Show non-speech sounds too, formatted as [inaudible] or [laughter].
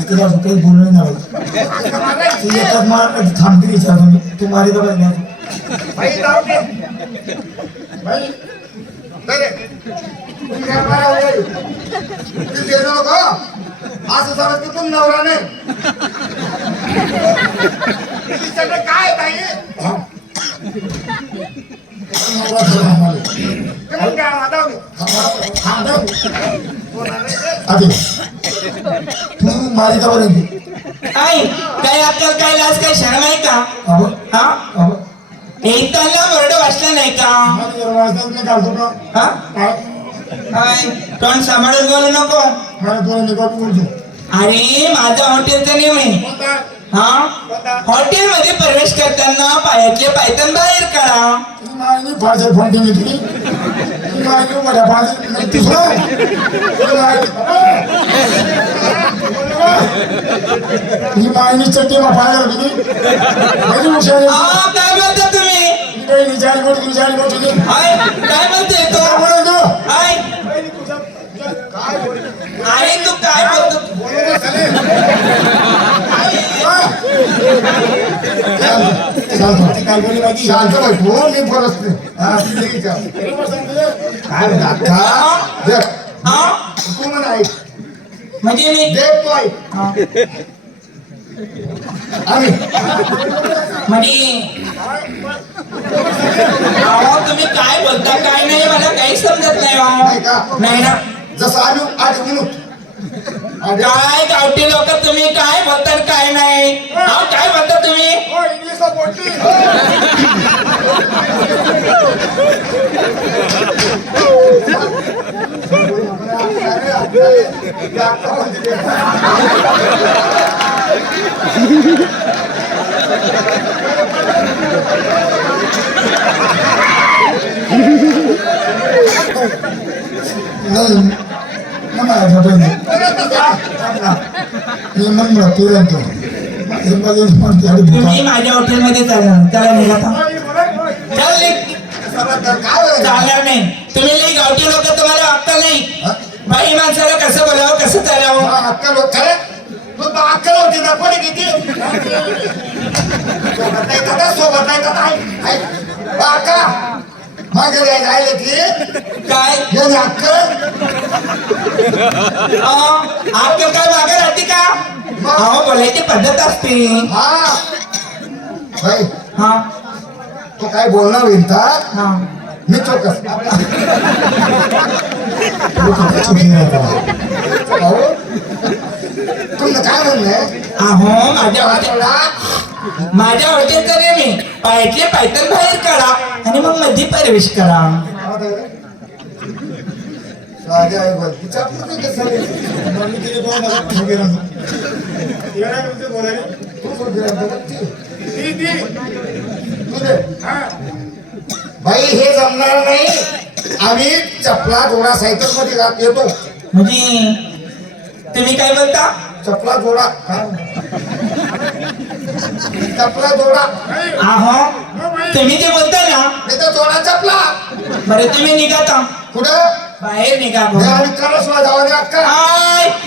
तिला काही बोलणं नाही ती येतात मला थांबते विचार तुम्ही तू मारी तर नाही बाई जाऊ दे बाई दे रे. तू काय मारा होय? तू देऊ नको असं समज की तू नवरा नाही. तिच्याकडे काय ताई ते का बरं काय? काय अक्कल काय लाज काय शरम आहे का? हा? एकताना बरड वाचला नाही का? हा काय? तोंड सांभाळून बोलू नको. मला तुला निघत बोलतो अरे माझा हॉटेलचा नियम आहे. हा? हॉटेल मध्ये प्रवेश करताना पायातले पायतन बाहेर काढा. ती मायनी फारसे फोन ठेवली तुझी ती मायनी उघड्या फारसे तिसरं ती मायनी- ही मायनी चट्टी मा फायर होती कधी हुशार हा काय बोलता तुम्ही? काही काय म्हणतोय तो बोला तू हाय अरे तू काय बोलतो चालतो काय बोली माहिती शांत बाई बोल मी बोलत नाही हा, तिथे विचार. काय म्हणता? आता देख, हा तू म्हण ऐक म्हणजे मी देख तू ऐक हा. आम्ही म्हणजे अहो तुम्ही काय बोलता काय नाही मला काही समजत नाही नाही का? अहो. नाही ना जसं आम्ही आठ मिनिट काय गावठी लोक तुम्ही काय बोलतात काय नाही? काय बोलता तुम्ही? हो, [laughs] इंग्लिशला बोलती. नाही मला झोपेल मी म्हणलं तू रंतो हे मध्ये म्हणते अरे तुम्ही माझ्या हॉटेलमध्ये चला चला निघा काय होय? चालणार नाही तुम्ही लई गावठी लोक तुम्हाला अक्कल नाही बाई माणसाला कसं बोलावं कसं चालावं अक्कल होत खरं? तू तर अक्कल होती ना कोणी किती सोबत नाही का त्या? सोबत नाही काय? अक्का मागे ती काय? अक्कल अहो, अक्कल काय मागे राहते का? अहो बोलायची पद्धत असते. हा. भाई हा. तू काय बोलणार विनता हा. मी चौकस. तुमचं काय म्हणणं अहो माझ्या हॉटेल वाटेला माझ्या हॉटेलचं नेहमी पायातले पायतन बाहेर काढा आणि मग मध्ये प्रवेश करा. साध्या? तू ती. तू दे. बाई हे जमणार नाही आम्ही चपला जोडा सायकलमध्ये जात येतो म्हणजे तुम्ही काय बोलता चपला जोडा? चपला जोडा तुम्ही जे बोलता ना तर जोडा चपला बरं तुम्ही निघा आता कुठं बाहेर निघा भाऊ. अरे आम्ही करस अक्का.